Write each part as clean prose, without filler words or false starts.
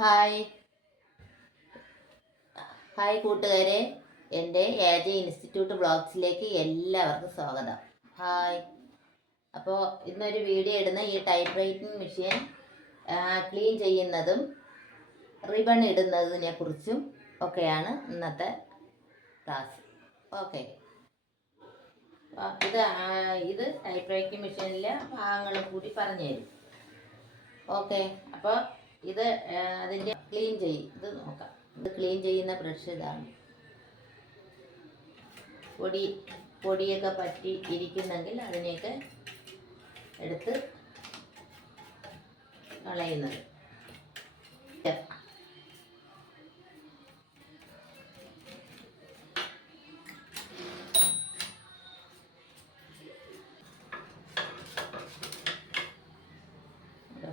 Hi hi കൂട്ടുകാരെ, എൻ്റെ AJ institute ബ്ലോഗ്സിലേക്ക് എല്ലാവർക്കും സ്വാഗതം. ഹായ്. അപ്പോൾ ഇന്നൊരു വീഡിയോ ഇടുന്ന ഈ ടൈപ്പ് റൈറ്റിംഗ് മെഷീൻ ക്ലീൻ ചെയ്യുന്നതും റിബൺ ഇടുന്നതിനെ കുറിച്ചും ഒക്കെയാണ് ഇന്നത്തെ ക്ലാസ്. ഓക്കെ, ഇത് ടൈപ്പ് റൈറ്റിംഗ് മെഷീനിലെ ഭാഗങ്ങൾ കൂടി പറഞ്ഞു തരും. ഓക്കെ, അപ്പോൾ ഇത് അതിൻ്റെ ക്ലീൻ ഇത് നോക്കാം. ഇത് ക്ലീൻ ചെയ്യുന്ന ബ്രഷ് ഇതാണ്. പൊടിയൊക്കെ പറ്റി ഇരിക്കുന്നെങ്കിൽ അതിനെയൊക്കെ എടുത്ത് കളയുന്നത്.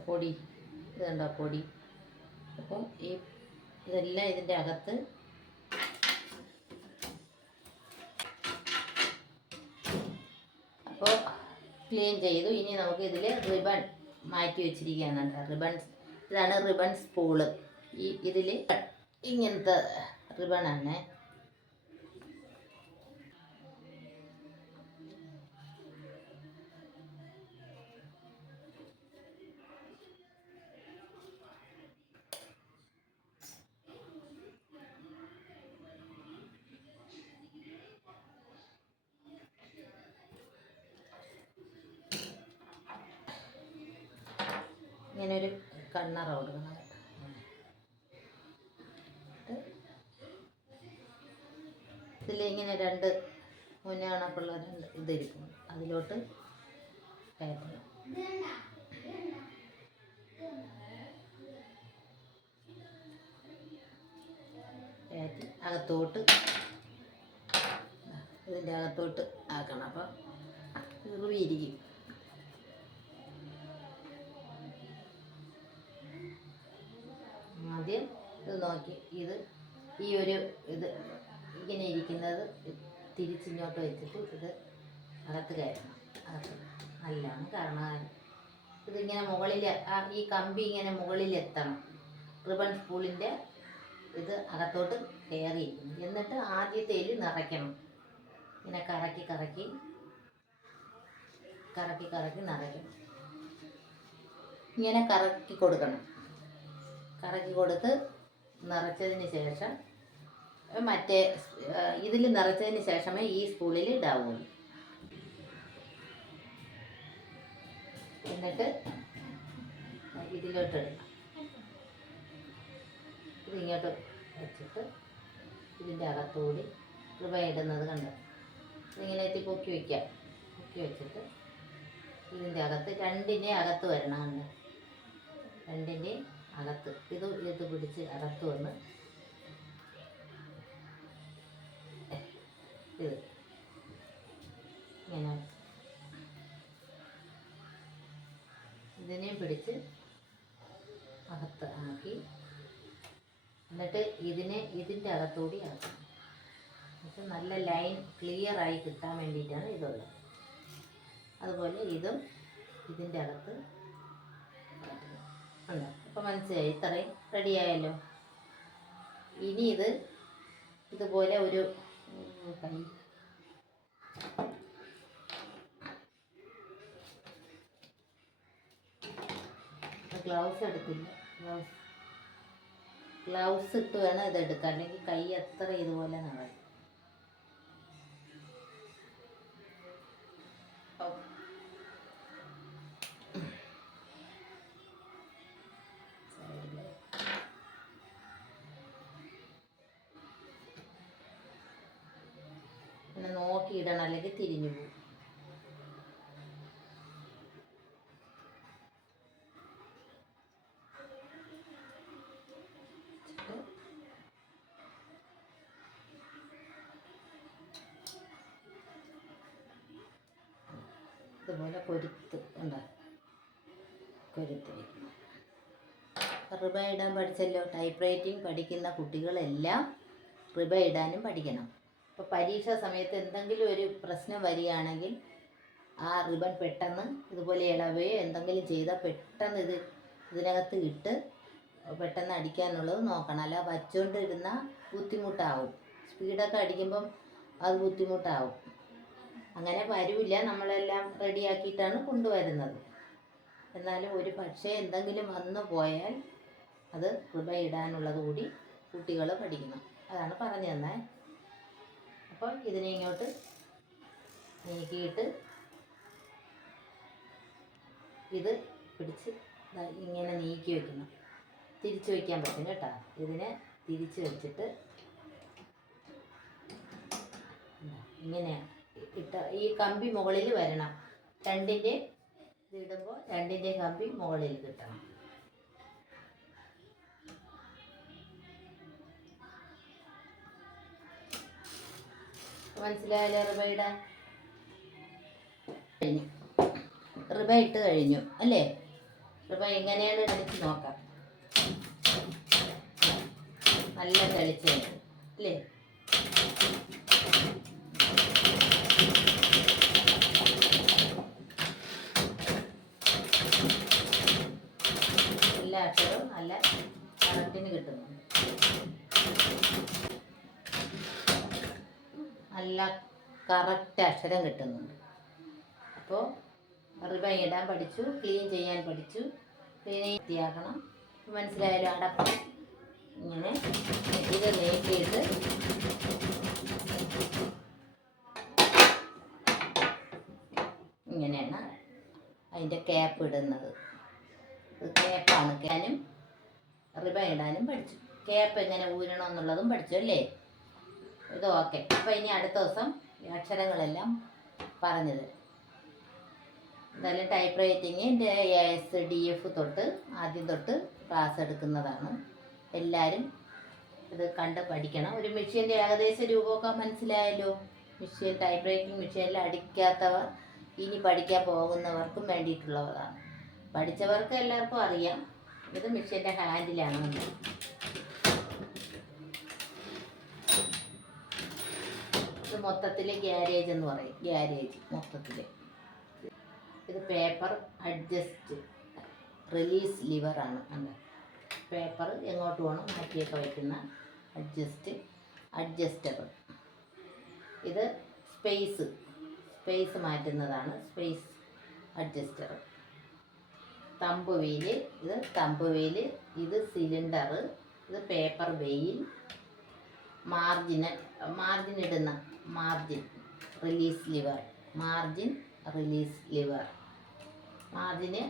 പൊടി ഇതുണ്ടോ പൊടി. അപ്പം ഇതെല്ലാം ഇതിൻ്റെ അകത്ത് അപ്പോൾ ക്ലീൻ ചെയ്തു. ഇനി നമുക്ക് ഇതിൽ റിബൺ മാറ്റി വെച്ചിരിക്കുകയാണ്. ഇതാണ് റിബൺ സ്പൂള്. ഇതിൽ ഇങ്ങനത്തെ റിബണാണ്. ഇങ്ങനെ ഒരു കണ്ണറ കൊടുക്കണം. ഇതിലിങ്ങനെ രണ്ട് മുന്നേ കണക്കുള്ള ഇതിരിക്കും, അതിലോട്ട് കയറ്റണം. കയറ്റി അകത്തോട്ട് ഇതിൻ്റെ അകത്തോട്ട് ആക്കണം. അപ്പം ഇറുവിയിരിക്കും. ആദ്യം ഇത് നോക്കി, ഇത് ഇങ്ങനെ ഇരിക്കുന്നത് തിരിച്ചിങ്ങോട്ട് വെച്ചിട്ട് ഇത് അകത്ത് കയറണം. അകത്ത് നല്ലതാണ്. കാരണം ഇതിങ്ങനെ മുകളിൽ ഈ കമ്പി ഇങ്ങനെ മുകളിലെത്തണം. റിബൺ സ്പൂളിൻ്റെ ഇത് അകത്തോട്ട് കയറിയിരിക്കുന്നു. എന്നിട്ട് ആദ്യത്തേൽ നിറയ്ക്കണം. ഇങ്ങനെ കറക്കി നിറയ്ക്കണം. ഇങ്ങനെ കറക്കി കൊടുക്കണം. കറക്കി കൊടുത്ത് നിറച്ചതിന് ശേഷം മറ്റേ ഇതിൽ നിറച്ചതിന് ശേഷമേ ഈ സ്പൂളിൽ ഇടാവുള്ളൂ. എന്നിട്ട് ഇതിലോട്ട് ഇടണം. ഇതിങ്ങോട്ട് വെച്ചിട്ട് ഇതിൻ്റെ അകത്തുകൂടി രൂപ ഇടുന്നത് കണ്ടോ. ഇതിങ്ങനെ പൊക്കി വെച്ചിട്ട് ഇതിൻ്റെ അകത്ത് രണ്ടിൻ്റെ അകത്ത് വരണം. കണ്ടോ, രണ്ടിൻ്റെ അകത്ത് ഇത് പിടിച്ച് അകത്ത് വന്ന് ഇത് ഇങ്ങനെ ഇതിനെയും പിടിച്ച് അകത്ത് ആക്കി എന്നിട്ട് ഇതിൻ്റെ അകത്തുകൂടി ആക്കണം. എന്നിട്ട് നല്ല ലൈൻ ക്ലിയറായി കിട്ടാൻ വേണ്ടിയിട്ടാണ് ഇതുള്ളത്. അതുപോലെ ഇതും ഇതിൻ്റെ അകത്ത് ഉണ്ടോ. അപ്പോൾ മനസ്സിലായി, ഇത്രയും റെഡിയായല്ലോ. ഇനി ഇതുപോലെ ഒരു കൈ ഗ്ലൗസ് എടുത്തില്ല. ഗ്ലൗസ് ഇട്ട് വേണം ഇതെടുക്കാൻ, അല്ലെങ്കിൽ കൈ എത്ര ഇതുപോലെ നിറയും. പിന്നെ നോക്കിയിടണം, അല്ലെങ്കിൽ തിരിഞ്ഞു പോകും. ഇതുപോലെ കൊരുത്ത് വയ്ക്കണം. റിബ ഇടാൻ പഠിച്ചല്ലോ. ടൈപ്പ് റൈറ്റിംഗ് പഠിക്കുന്ന കുട്ടികളെല്ലാം റിബ ഇടാനും പഠിക്കണം. അപ്പോൾ പരീക്ഷാ സമയത്ത് എന്തെങ്കിലും ഒരു പ്രശ്നം വരികയാണെങ്കിൽ ആ റിബൺ പെട്ടെന്ന് ഇതുപോലെ ഇളവുകയോ എന്തെങ്കിലും ചെയ്താൽ പെട്ടെന്ന് ഇതിനകത്ത് ഇട്ട് പെട്ടെന്ന് അടിക്കാനുള്ളത് നോക്കണം, അല്ല വച്ചുകൊണ്ടിരുന്ന ബുദ്ധിമുട്ടാവും. സ്പീഡൊക്കെ അടിക്കുമ്പം അത് ബുദ്ധിമുട്ടാവും. അങ്ങനെ വരില്ല, നമ്മളെല്ലാം റെഡിയാക്കിയിട്ടാണ് കൊണ്ടുവരുന്നത്. എന്നാലും ഒരു പക്ഷേ എന്തെങ്കിലും വന്നു പോയാൽ അത് റിബ ഇടാനുള്ളത് കൂടി കുട്ടികൾ പഠിക്കണം. അതാണ് പറഞ്ഞു തന്നെ. അപ്പോൾ ഇതിനെ ഇങ്ങോട്ട് നീക്കിയിട്ട് ഇത് പിടിച്ച് ഇങ്ങനെ നീക്കി വെക്കണം. തിരിച്ച് വയ്ക്കാൻ പറ്റും കേട്ടോ. ഇതിനെ തിരിച്ച് വെച്ചിട്ട് ഇങ്ങനെ ഇട്ട ഈ കമ്പി മുകളിൽ വരണം. രണ്ടിൻ്റെ ഇതിടുമ്പോൾ രണ്ടിൻ്റെ കമ്പി മുകളിൽ കിട്ടണം. മനസ്സിലായല്ലേ? റിബ ഇട്ട് കഴിഞ്ഞു അല്ലേ? റിബ എങ്ങനെയാണ് ഇടിച്ച് നോക്കാം. നല്ല തെളിച്ച് അല്ലേ? എല്ലാ അക്ഷരവും നല്ല കറക്റ്റിന് കിട്ടുന്നുണ്ട്. നല്ല കറക്റ്റ് അക്ഷരം കിട്ടുന്നുണ്ട്. അപ്പോൾ റിബ ഇടാൻ പഠിച്ചു, ക്ലീൻ ചെയ്യാൻ പഠിച്ചു. ക്ലീൻ വൃത്തിയാക്കണം. മനസ്സിലായാലും അടപ്പം ഇങ്ങനെ ഇത് നീക്കിയിട്ട് ഇങ്ങനെയാണ് അതിൻ്റെ ക്യാപ്പ് ഇടുന്നത്. ഇത് ക്യാപ്പാണ്. ക്യാനും റിബ ഇടാനും പഠിച്ചു. ക്യാപ്പ് എങ്ങനെ ഊരണമെന്നുള്ളതും പഠിച്ചു അല്ലേ? ഇത് ഓക്കെ. അപ്പോൾ ഇനി അടുത്ത ദിവസം അക്ഷരങ്ങളെല്ലാം പറഞ്ഞു തരാം. എന്തായാലും ടൈപ്പ് റൈറ്റിങ്ങിൻ്റെ ASDF തൊട്ട് ആദ്യം തൊട്ട് ക്ലാസ് എടുക്കുന്നതാണ്. എല്ലാവരും ഇത് കണ്ട് പഠിക്കണം. ഒരു മെഷീൻ്റെ ഏകദേശ രൂപമൊക്കെ മനസ്സിലായല്ലോ. മെഷീൻ ടൈപ്പ് റൈറ്റിംഗ് മെഷീനിൽ അടിക്കാത്തവർ ഇനി പഠിക്കാൻ പോകുന്നവർക്കും വേണ്ടിയിട്ടുള്ളതാണ്. പഠിച്ചവർക്ക് എല്ലാവർക്കും അറിയാം. ഇത് മെഷീൻ്റെ ഹാൻഡിലാണ്. ഇത് മൊത്തത്തിൽ ഗ്യാരേജ് എന്ന് പറയും. ഗ്യാരേജ് മൊത്തത്തിൽ. ഇത് പേപ്പർ അഡ്ജസ്റ്റ് റിലീസ് ലിവറാണ്. അല്ല, പേപ്പർ എങ്ങോട്ട് വേണം മാറ്റിയൊക്കെ വയ്ക്കുന്ന അഡ്ജസ്റ്റബിൾ. ഇത് സ്പേസ് മാറ്റുന്നതാണ്. Space adjuster. Thumb wheel. ഇത് തമ്പ് വീല്. ഇത് സിലിണ്ടർ. ഇത് പേപ്പർ വെയിൽ. മാർജിൻ ഇടുന്ന റിലീസ് ലിവർ. Release lever. മാർജിന്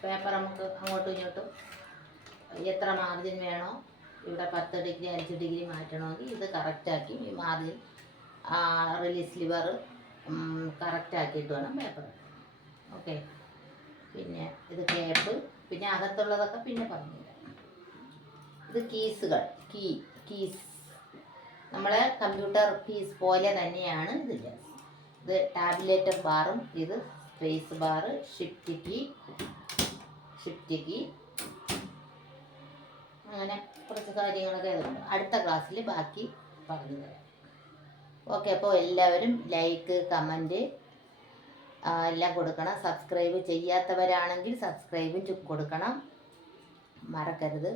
പേപ്പർ നമുക്ക് അങ്ങോട്ടും ഇങ്ങോട്ടും എത്ര മാർജിൻ വേണോ, ഇവിടെ 10 ഡിഗ്രി 5 ഡിഗ്രി മാറ്റണമെങ്കിൽ ഇത് കറക്റ്റാക്കി ഈ മാർജിൻ റിലീസ് ലിവർ കറക്റ്റാക്കിയിട്ട് വേണം പേപ്പർ. ഓക്കെ. പിന്നെ ഇത് ക്യാപ്പ്. പിന്നെ അകത്തുള്ളതൊക്കെ പിന്നെ പറഞ്ഞുതരാം. ഇത് കീസുകൾ. കീസ് നമ്മളെ കമ്പ്യൂട്ടർ കീസ് പോലെ തന്നെയാണ് ഇതില്ല. ഇത് ടാബുലേറ്റർ ബാറും ഇത് സ്പേസ് ബാർ, ഷിഫ്റ്റ് കീ അങ്ങനെ കുറച്ച് കാര്യങ്ങളൊക്കെ അതുകൊണ്ട് അടുത്ത ക്ലാസ്സിൽ ബാക്കി പറഞ്ഞു തരാം. ഓക്കെ. അപ്പോൾ എല്ലാവരും ലൈക്ക്, കമൻറ്റ് എല്ലാം കൊടുക്കണം. സബ്സ്ക്രൈബ് ചെയ്യാത്തവരാണെങ്കിൽ സബ്സ്ക്രൈബും കൊടുക്കണം, മറക്കരുത്.